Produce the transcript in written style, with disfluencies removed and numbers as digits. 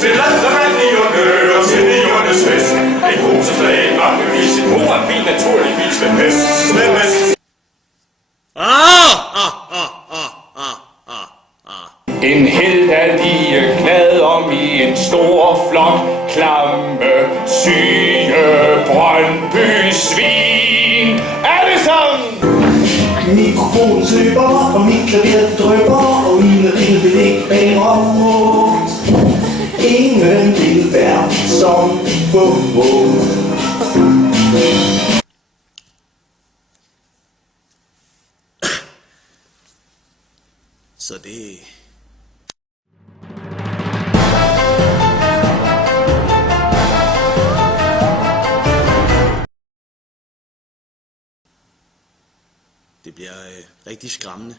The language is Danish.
Til landsmandligerne og seniorernes fest. En hoseslag, bakkevis, en hovedbil naturligvis med pest. En held er lige glad om i en stor flok klamme, syge Brøndby svin. Er det sådan? Mikrofonen søber, og mit klaver drøber, og mine ringe vil ikke bage om. Ingen vil være som på. Så det... Det bliver rigtig skræmmende.